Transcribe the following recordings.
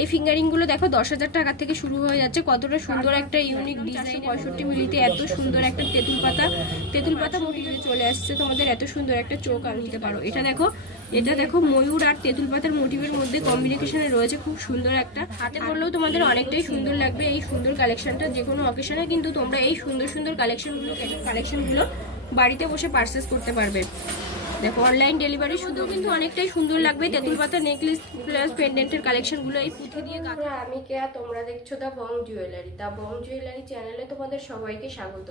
এই ফিঙ্গারিংগুলো দেখো, দশ হাজার টাকা থেকে শুরু হয়ে যাচ্ছে। কতটা সুন্দর একটা ইউনিক ডিজাইন পঁয়ষট্টি মিলিতে এত সুন্দর একটা তেঁতুল পাতা। তেঁতুল পাতা মোটিভে চলে আসছে তোমাদের, এত সুন্দর একটা চোখ আনতে পারো। এটা দেখো এটা দেখো, ময়ূর আর তেঁতুল পাতার মোটিভের মধ্যে কম্বিনেশনে রয়েছে। খুব সুন্দর একটা। হাতে পড়লেও তোমাদের অনেকটাই সুন্দর লাগবে এই সুন্দর কালেকশনটা যে কোনো অকেশনে কিন্তু তোমরা এই সুন্দর সুন্দর কালেকশনগুলো কালেকশনগুলো বাড়িতে বসে পারচেস করতে পারবে। দেখো অনলাইন ডেলিভারি শুধু কিন্তু অনেকটাই সুন্দর লাগবে। তেঁতুল পাতা নেকলেস প্লাস পেন্ডেন্টের কালেকশনগুলো এই পুঁথি দিয়ে আমি কেয়া, তোমরা দেখছ দা বং জুয়েলারি দা বং জুয়েলারি চ্যানেলে তোমাদের সবাইকে স্বাগত।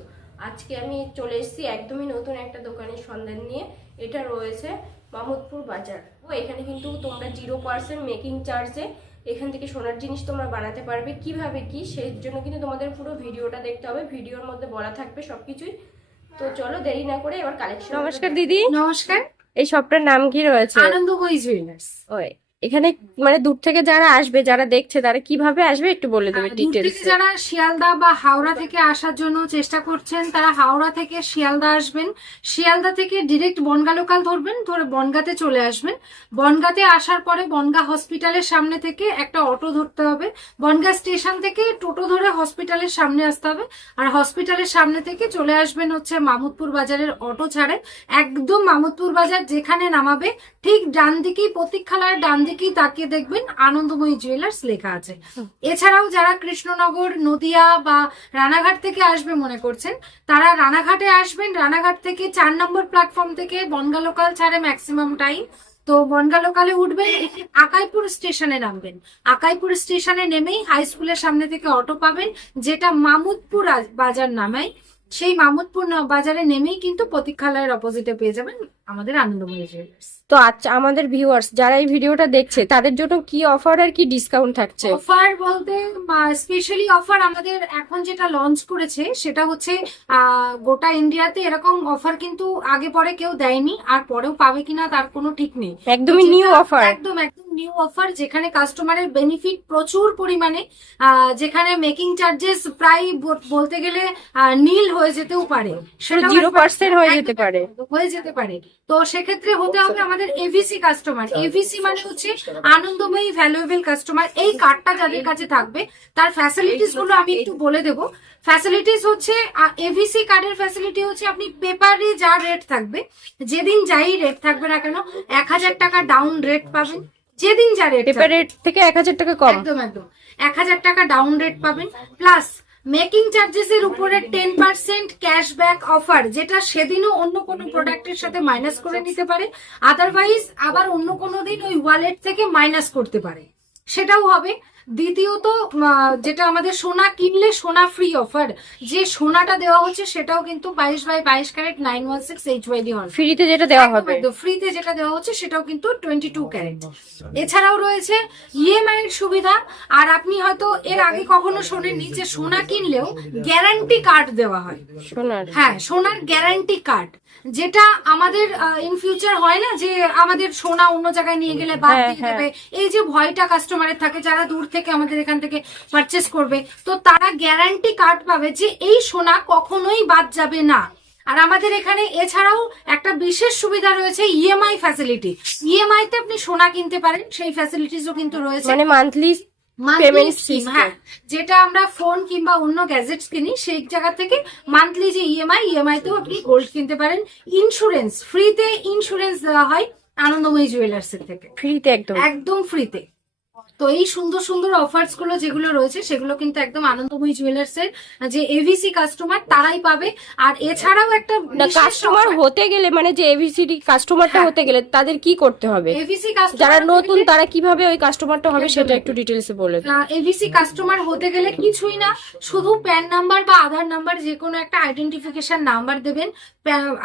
আজকে আমি চলে এসেছি একদমই নতুন একটা দোকানের সন্ধান নিয়ে। এটা রয়েছে মাহমুদপুর বাজার। ও, এখানে কিন্তু তোমরা জিরো পার্সেন্ট মেকিং চার্জে এখান থেকে সোনার জিনিস তোমরা বানাতে পারবে। কীভাবে কি, সেই জন্য কিন্তু তোমাদের পুরো ভিডিওটা দেখতে হবে। ভিডিওর মধ্যে বলা থাকবে সবকিছুই। তো চলো দেরি না করে এবার কালেকশন নমস্কার দিদি। নমস্কার। এই শপটার নাম কি রয়েছে? আনন্দময়ী জুয়েলার্স ওই। এখানে মানে দূর থেকে যারা আসবে যারা দেখছে তারা কীভাবে আসবে একটু বলে দেবে ডিটেলস যারা শিয়ালদা বা হাওড়া থেকে আসার জন্য চেষ্টা করছেন তারা হাওড়া থেকে শিয়ালদা আসবেন। শিয়ালদা থেকে ডিরেক্ট বনগা লোকাল ধরবেন ধরে বনগাতে চলে আসবেন। বনগাতে আসার পরে বনগা হসপিটালের সামনে থেকে একটা অটো ধরতে হবে। বনগা স্টেশন থেকে টোটো ধরে হসপিটালের সামনে আসতে হবে। আর হসপিটালের সামনে থেকে চলে আসবেন হচ্ছে মামুদপুর বাজারের অটো ছাড়ে একদম মামুদপুর বাজার যেখানে নামাবে ঠিক ডান দিকেই প্রতীক্ষালয়ের ডান দিকেই তাকিয়ে দেখবেন আনন্দময়ী জুয়েলার্স লেখা আছে। এছাড়াও যারা কৃষ্ণনগর, নদিয়া বা রানাঘাট থেকে আসবে মনে করছেন, তারা রানাঘাটে আসবেন। রানাঘাট থেকে চার নম্বর প্ল্যাটফর্ম থেকে বনগা লোকাল ছাড়ে ম্যাক্সিমাম টাইম তো বনগা লোকালে উঠবেন, আকাইপুর স্টেশনে নামবেন। আকাইপুর স্টেশনে নেমেই হাই স্কুলের সামনে থেকে অটো পাবেন, যেটা মামুদপুর বাজার নামায়। সেই মামুদপুর বাজারে নেমেই কিন্তু প্রতীক্ষালয়ের অপোজিটে পেয়ে যাবেন আমাদের আনন্দময়ী জুয়েলার্স তো আচ্ছা আমাদের ভিউয়ার্স যারা এই ভিডিওটা দেখছে তাদের জন্য কি অফার আর কি ডিসকাউন্ট থাকছে? অফার বলতে স্পেশালি অফার আমাদের এখন যেটা লঞ্চ করেছে সেটা হচ্ছে গোটা ইন্ডিয়াতে এরকম অফার কিন্তু আগে পরে কেউ দেয়নি আর পরেও পাবে কিনা তার কোনো ঠিক নেই। একদমই নিউ অফার একদম একদম নিউ অফার যেখানে কাস্টমারের বেনিফিট প্রচুর পরিমাণে যেখানে মেকিং চার্জেস প্রায় বলতে গেলে নীল হয়ে যেতেও পারে। সেটাও জিরো পার্সেন্ট হয়ে যেতে পারে। হয়ে যেতে পারে। তো সেক্ষেত্রে হতে হবে আমাদের এভিসি কাস্টমার এভিসি মানে হচ্ছে আনন্দময়ী ভ্যালুয়েবল কাস্টমার এই কার্ডটা যাদের কাছে থাকবে তার ফ্যাসিলিটিসগুলো আমি একটু বলে দেবো। ফ্যাসিলিটিস হচ্ছে এভিসি কার্ডের ফ্যাসিলিটি হচ্ছে আপনি পেপারে যা রেট থাকবে যেদিন যাই রেট থাকবে না কেন এক হাজার টাকা ডাউন রেট পাবেন। যেদিন যা রেট পেপার রেট থেকে এক হাজার টাকা কম। একদম একদম। এক হাজার টাকা ডাউন রেট পাবেন। প্লাস মেকিং চার্জেসের উপরে টেন পার্সেন্ট ক্যাশব্যাক অফার যেটা সেদিনও অন্য কোনো প্রোডাক্টের সাথে মাইনাস করে নিতে পারে আদারওয়াইজ আবার অন্য কোনো দিন ওই ওয়ালেট থেকে মাইনাস করতে পারে। সেটাও হবে। দ্বিতীয়ত যেটা আমাদের সোনা কিনলে সোনা ফ্রি অফার যে সোনাটা দেওয়া হচ্ছে সেটাও কিন্তু বাইশ বাই বাইশ carat nine one six HUID ফ্রিতে যেটা দেওয়া হবে। ফ্রিতে যেটা দেওয়া হচ্ছে সেটাও কিন্তু টোয়েন্টি টু ক্যারেট। এছাড়াও রয়েছে ইএমআই এর সুবিধা আর আপনি হয়তো এর আগে কখনো শোনেননি যে সোনা কিনলেও গ্যারান্টি কার্ড দেওয়া হয়। সোনার। হ্যাঁ সোনার গ্যারান্টি কার্ড যেটা আমাদের ইন ফিউচার হয় না যে আমাদের সোনা অন্য জায়গায় নিয়ে গেলে বাদ হ্যাঁ, দিয়ে হ্যাঁ। দেবে। এই যে ভয়টা কাস্টমারের থাকে যারা দূর থেকে আমাদের এখান থেকে পারচেস করবে তো তারা গ্যারান্টি কার্ড পাবে যে এই সোনা কখনোই বাদ যাবে না। আর আমাদের এখানে এছাড়াও একটা বিশেষ সুবিধা রয়েছে ইএমআই ফ্যাসিলিটি ইএমআই তে আপনি সোনা কিনতে পারেন সেই ফ্যাসিলিটিসও কিন্তু রয়েছে। মানে মান্থলি হ্যাঁ যেটা আমরা ফোন কিংবা অন্য গ্যাজেটস কিনি সেই জায়গা থেকে মান্থলি যে ইএমআই ইএমআই তেও আপনি গোল্ড কিনতে পারেন। ইন্স্যুরেন্স ফ্রিতে ইন্স্যুরেন্স দেওয়া হয় আনন্দময়ী জুয়েলার্স এর থেকে। ফ্রিতে একদম। একদম ফ্রিতে তো এই সুন্দর সুন্দর অফার্সগুলো যেগুলো রয়েছে সেগুলো কিন্তু একদম আনন্দময়ী জুয়েলার্স এর যে এভিসি কাস্টমার তারাই পাবে। আর এছাড়াও একটা কাস্টমার হতে গেলে মানে যে এভিসিডি কাস্টমারটা হ্যাঁ। হতে গেলে তাদের কি করতে হবে? এভিসি কাস্টমার যারা নতুন তারা কীভাবে ওই কাস্টমারটা হবে সেটা একটু ডিটেলসে বলে এভিসি কাস্টমার হতে গেলে কিছুই না শুধু প্যান নাম্বার বা আধার নাম্বার যে কোনো একটা আইডেন্টিফিকেশন নাম্বার দেবেন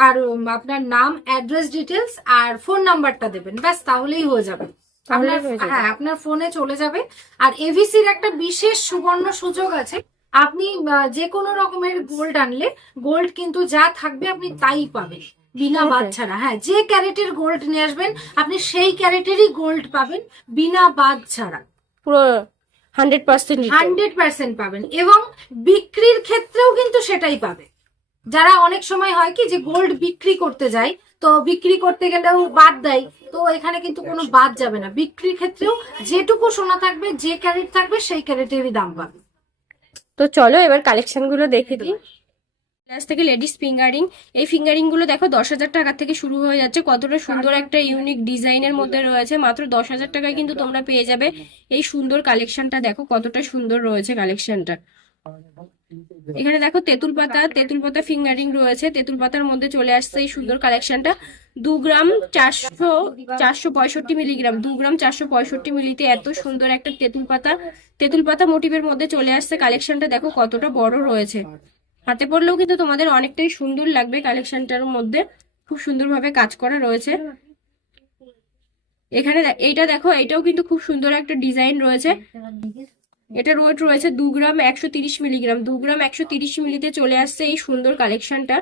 আর আপনার নাম অ্যাড্রেস ডিটেলস আর ফোন নাম্বারটা দেবেন ব্যাস তাহলেই হয়ে যাবে। আপনার- হ্যাঁ আপনার ফোনে চলে যাবে। আর এভিসির একটা বিশেষ সুবর্ণ সুযোগ আছে। আপনি যে কোনো রকমের গোল্ড আনলে গোল্ড কিন্তু যা থাকবে আপনি তাই পাবেন। বিনা বাদ ছাড়া। হ্যাঁ যে ক্যারেটের গোল্ড নিয়ে আসবেন আপনি সেই ক্যারেটেরই গোল্ড পাবেন বিনা বাদ ছাড়া। পুরো হান্ড্রেড পার্সেন্ট হান্ড্রেড পার্সেন্ট পাবেন। এবং বিক্রির ক্ষেত্রেও কিন্তু সেটাই পাবে যারা অনেক সময় হয় কি যে গোল্ড বিক্রি করতে যায় তো বিক্রি করতে গেলেও বাদ দেয় তো এখানে কিন্তু কোনো বাদ যাবে না। বিক্রির ক্ষেত্রেও যেটুকু সোনা থাকবে যে ক্যারেট থাকবে সেই ক্যারেটেরই দাম পাবে। তো চলো এবার কালেকশনগুলো দেখে দিই। প্লাস থেকে লেডিস ফিঙ্গারিং এই ফিঙ্গারিংগুলো দেখো দশ হাজার টাকা থেকে শুরু হয়ে যাচ্ছে। কতটা সুন্দর একটা ইউনিক ডিজাইনের মধ্যে রয়েছে। মাত্র দশ হাজার টাকায় কিন্তু তোমরা পেয়ে যাবে। এই সুন্দর কালেকশনটা দেখো কতটা সুন্দর রয়েছে কালেকশনটা এখানে দেখো তেঁতুল পাতা তেঁতুল পাতা ফিঙ্গারিং রয়েছে। তেঁতুল পাতার মধ্যে চলে আসছে এই সুন্দর কালেকশনটা দু গ্রাম চারশো চারশো পঁয়ষট্টি মিলিগ্রাম দু গ্রাম চারশো পঁয়ষট্টি মিলিতে এত সুন্দর একটা তেঁতুল পাতা। তেঁতুল পাতা মোটিভের মধ্যে চলে আসছে কালেকশনটা দেখো কতটা বড় রয়েছে। হাতে পড়লেও কিন্তু তোমাদের অনেকটাই সুন্দর লাগবে কালেকশনটার মধ্যে। খুব সুন্দরভাবে কাজ করা রয়েছে। এখানে এইটা দেখো এটাও কিন্তু খুব সুন্দর একটা ডিজাইন রয়েছে। এটার ওয়েট রয়েছে দু গ্রাম একশো তিরিশ মিলিগ্রাম। দু গ্রাম একশো তিরিশ মিলিতে চলে আসছে এই সুন্দর কালেকশনটা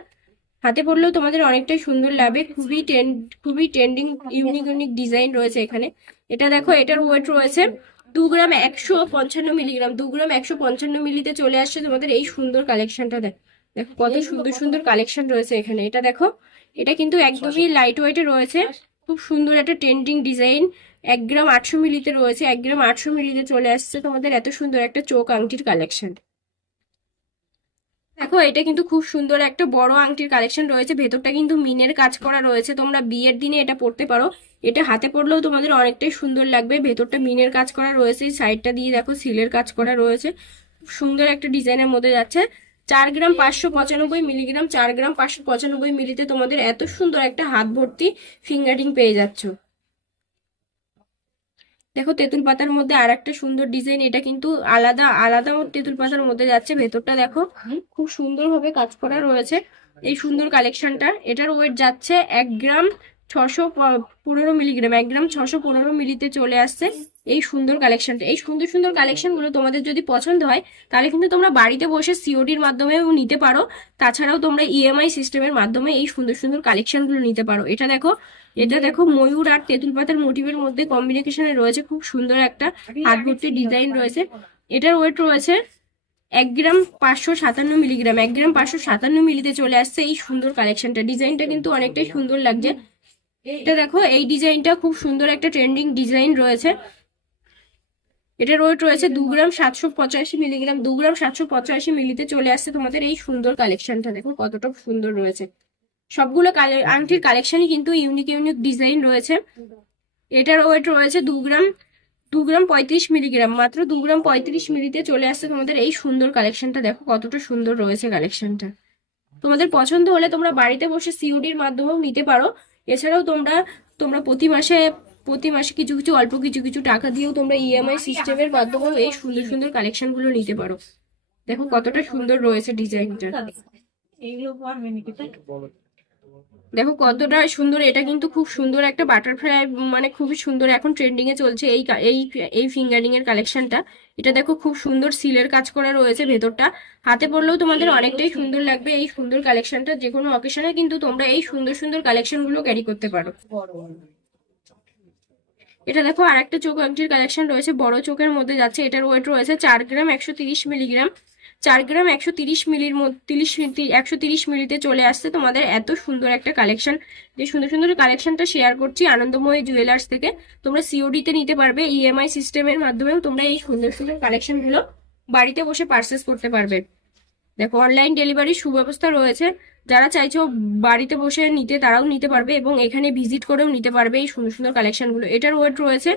হাতে পড়লেও তোমাদের অনেকটাই সুন্দর লাগবে। খুবই ট্রেন্ড খুবই ট্রেন্ডিং ইউনিক ইউনিক ডিজাইন রয়েছে এখানে। এটা দেখো এটার ওয়েট রয়েছে দু গ্রাম একশো পঞ্চান্ন মিলিগ্রাম। দু গ্রাম একশো পঞ্চান্ন মিলিতে চলে আসছে তোমাদের এই সুন্দর কালেকশনটা দেখ। দেখো কত সুন্দর সুন্দর কালেকশন রয়েছে এখানে। এটা দেখো এটা কিন্তু একদমই লাইট ওয়েটে রয়েছে। খুব সুন্দর একটা ট্রেন্ডিং ডিজাইন এক গ্রাম আটশো মিলিতে রয়েছে, এক গ্রাম আটশো মিলিতে চলে আসছে তোমাদের এত সুন্দর একটা চোখ আংটির কালেকশন দেখো, এটা কিন্তু খুব সুন্দর একটা বড় আংটির কালেকশন রয়েছে, ভেতরটা কিন্তু মিনের কাজ করা রয়েছে, তোমরা বিয়ের দিনে এটা পড়তে পারো। এটা হাতে পড়লেও তোমাদের অনেকটাই সুন্দর লাগবে, ভেতরটা মিনের কাজ করা রয়েছে সাইডটা দিয়ে দেখো সিলের কাজ করা রয়েছে। সুন্দর একটা ডিজাইনের মধ্যে যাচ্ছে। চার গ্রাম পাঁচশো পঁচানব্বই মিলিগ্রাম, চার গ্রাম পাঁচশো পঁচানব্বই মিলিতে তোমাদের এত সুন্দর একটা হাত ভর্তি ফিঙ্গারিং পেয়ে যাচ্ছ। দেখো তেঁতুল পাতার মধ্যে আর একটা সুন্দর ডিজাইন এটা কিন্তু আলাদা আলাদা তেঁতুল পাতার মধ্যে যাচ্ছে। ভেতরটা দেখো খুব সুন্দরভাবে কাজ করা রয়েছে। এই সুন্দর কালেকশনটা এটার ওয়েট যাচ্ছে এক গ্রাম ছশো পনেরো মিলিগ্রাম এক গ্রাম ছশো পনেরো মিলিতে চলে আসছে এই সুন্দর কালেকশনটা এই সুন্দর সুন্দর কালেকশনগুলো তোমাদের যদি পছন্দ হয় তাহলে কিন্তু তোমরা বাড়িতে বসে সিওডির মাধ্যমেও নিতে পারো। তাছাড়াও তোমরা ইএমআই সিস্টেমের মাধ্যমে এই সুন্দর সুন্দর কালেকশনগুলো নিতে পারো। এটা দেখো এটা দেখো ময়ূর আর তেঁতুল পাতার মোটিভের মধ্যে কম্বিনেশনে রয়েছে, খুব সুন্দর একটা হাত ডিজাইন রয়েছে। এটার ওয়েট রয়েছে এক গ্রাম পাঁচশো সাতান্ন মিলিগ্রাম এক গ্রাম পাঁচশো সাতান্ন মিলিতে চলে আসছে এই সুন্দর কালেকশনটা ডিজাইনটা কিন্তু অনেকটাই সুন্দর লাগছে। এটা দেখো, এই ডিজাইনটা খুব সুন্দর একটা ট্রেন্ডিং ডিজাইন রয়েছে। এটার ওয়েট রয়েছে দু গ্রাম সাতশো পঁচাশি মিলিগ্রাম দু গ্রাম সাতশো পঁচাশি মিলিতে চলে আসছে তোমাদের এই সুন্দর কালেকশনটা দেখো কতটা সুন্দর রয়েছে। সবগুলো কালে- আংটির কালেকশনই কিন্তু ইউনিক ইউনিক ডিজাইন রয়েছে। এটার ওয়েট রয়েছে দু গ্রাম দু গ্রাম পঁয়ত্রিশ মিলিগ্রাম মাত্র দু গ্রাম পঁয়ত্রিশ মিলিতে চলে আসছে তোমাদের এই সুন্দর কালেকশনটা দেখো কতটা সুন্দর রয়েছে কালেকশনটা তোমাদের পছন্দ হলে তোমরা বাড়িতে বসে সিওডির মাধ্যমেও নিতে পারো। এছাড়াও তোমরা তোমরা প্রতি মাসে প্রতি মাসে কিছু কিছু অল্প কিছু কিছু টাকা দিয়েও তোমরা ইএমআই সিস্টেমের মাধ্যমেও এই সুন্দর সুন্দর কালেকশনগুলো নিতে পারো। দেখো কতটা সুন্দর রয়েছে ডিজাইনটা দেখো কতটা সুন্দর এটা কিন্তু খুব সুন্দর একটা বাটারফ্লাই মানে খুবই সুন্দর এখন ট্রেন্ডিং এ চলছে এই এই এই ফিঙ্গারিং এর কালেকশনটা এটা দেখো খুব সুন্দর সিলের কাজ করা রয়েছে ভেতরটা। হাতে পড়লেও তোমাদের অনেকটাই সুন্দর লাগবে এই সুন্দর কালেকশনটা যে কোনো অকেশনে কিন্তু তোমরা এই সুন্দর সুন্দর কালেকশনগুলো ক্যারি করতে পারো। এটা দেখো আর একটা চোখ আংটির কালেকশন রয়েছে বড় চোখের মধ্যে যাচ্ছে এটার ওয়েট রয়েছে চার গ্রাম একশো তিরিশ মিলিগ্রাম চার গ্রাম একশো তিরিশ মিলির তিরিশ একশো তিরিশ মিলিতে চলে আসছে। তোমাদের এত সুন্দর একটা কালেকশন যে সুন্দর সুন্দর কালেকশনটা শেয়ার করছি আনন্দময় জুয়েলার্স থেকে। তোমরা সিওডিতে নিতে পারবে ইএমআই সিস্টেমের মাধ্যমেও তোমরা এই সুন্দর সুন্দর কালেকশনগুলো বাড়িতে বসে পারচেস করতে পারবে। দেখো অনলাইন ডেলিভারির সুব্যবস্থা রয়েছে। যারা চাইছো বাড়িতে বসে নিতে তারাও নিতে পারবে এবং এখানে ভিজিট করেও নিতে পারবে এই সুন্দর সুন্দর কালেকশনগুলো এটার ওয়েট রয়েছে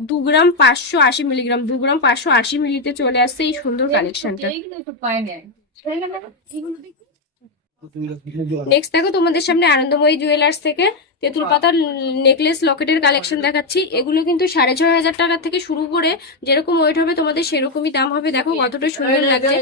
দু গ্রাম পাঁচশো আশি মিলিগ্রাম দু গ্রাম পাঁচশো আশি মিলিতে চলে আসছে এই সুন্দর কালেকশনটা নেক্সট দেখো তোমাদের সামনে আনন্দময়ী জুয়েলার্স থেকে তেঁতুল পাতার নেকলেস লকেটের কালেকশন দেখাচ্ছি। এগুলো কিন্তু সাড়ে ছয় হাজার টাকা থেকে শুরু করে যেরকম ওয়েট হবে তোমাদের সেরকমই দাম হবে। দেখো কতটা সুন্দর লাগছে।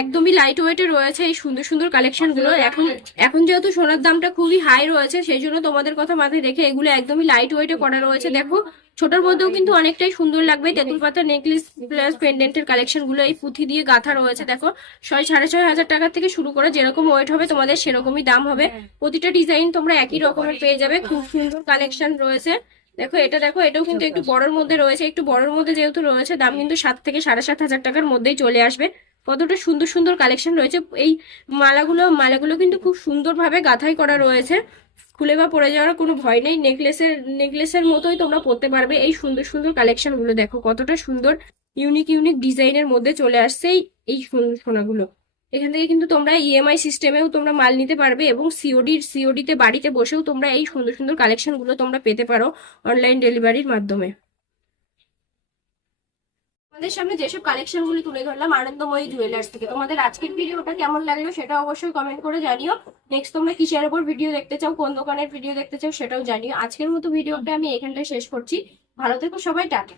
একদমই লাইট ওয়েটে রয়েছে এই সুন্দর সুন্দর কালেকশনগুলো। এখন এখন যেহেতু সোনার দামটা খুবই হাই রয়েছে সেই জন্য তোমাদের কথা মাথায় রেখে এগুলো একদমই লাইট ওয়েটে করা রয়েছে। দেখো ছোটর মধ্যেও কিন্তু অনেকটাই সুন্দর লাগবে। তেঁতুল পাতা নেকলেস প্লাস পেন্ডেন্টের কালেকশনগুলো এই পুঁথি দিয়ে গাঁথা রয়েছে। দেখো ছয় সাড়ে ছয় হাজার টাকা থেকে শুরু করে যেরকম ওয়েট হবে তোমাদের সেরকমই দাম হবে। প্রতিটা ডিজাইন তোমরা একই রকমের পেয়ে যাবে। খুব সুন্দর কালেকশন রয়েছে। দেখো এটা দেখো এটাও কিন্তু একটু বড়র মধ্যে রয়েছে। একটু বড়র মধ্যে যেহেতু রয়েছে দাম কিন্তু সাত থেকে সাড়ে সাত হাজার টাকার মধ্যেই চলে আসবে। কতটা সুন্দর সুন্দর কালেকশন রয়েছে। এই মালাগুলো মালাগুলো কিন্তু খুব সুন্দরভাবে গাঁথাই করা রয়েছে। খুলে বা পড়ে যাওয়ার কোনো ভয় নেই। নেকলেসের নেকলেসের মতোই তোমরা পরতে পারবে। এই সুন্দর সুন্দর কালেকশনগুলো দেখো, কতটা সুন্দর ইউনিক ইউনিক ডিজাইনের মধ্যে চলে আসছে এই সোনাগুলো। এখান থেকে কিন্তু তোমরা ইএমআই সিস্টেমেও তোমরা মাল নিতে পারবে এবং সিওডি সিওডিতে বাড়িতে বসেও তোমরা এই সুন্দর সুন্দর কালেকশনগুলো তোমরা পেতে পারো অনলাইন ডেলিভারির মাধ্যমে। তোমাদের সামনে যেসব কালেকশন গুলি তুলে ধরলাম আনন্দময়ী জুয়েলার্স থেকে, তোমাদের আজকের ভিডিওটা কেমন লাগল সেটা অবশ্যই কমেন্ট করে জানিও। নেক্সট তোমরা কিসের ওপর ভিডিও দেখতে চাও, কোন দোকানের ভিডিও দেখতে চাও সেটাও জানিও। আজকের মতো ভিডিওটা আমি এখানটায় শেষ করছি। ভালো থেকো সবাই, টাটা।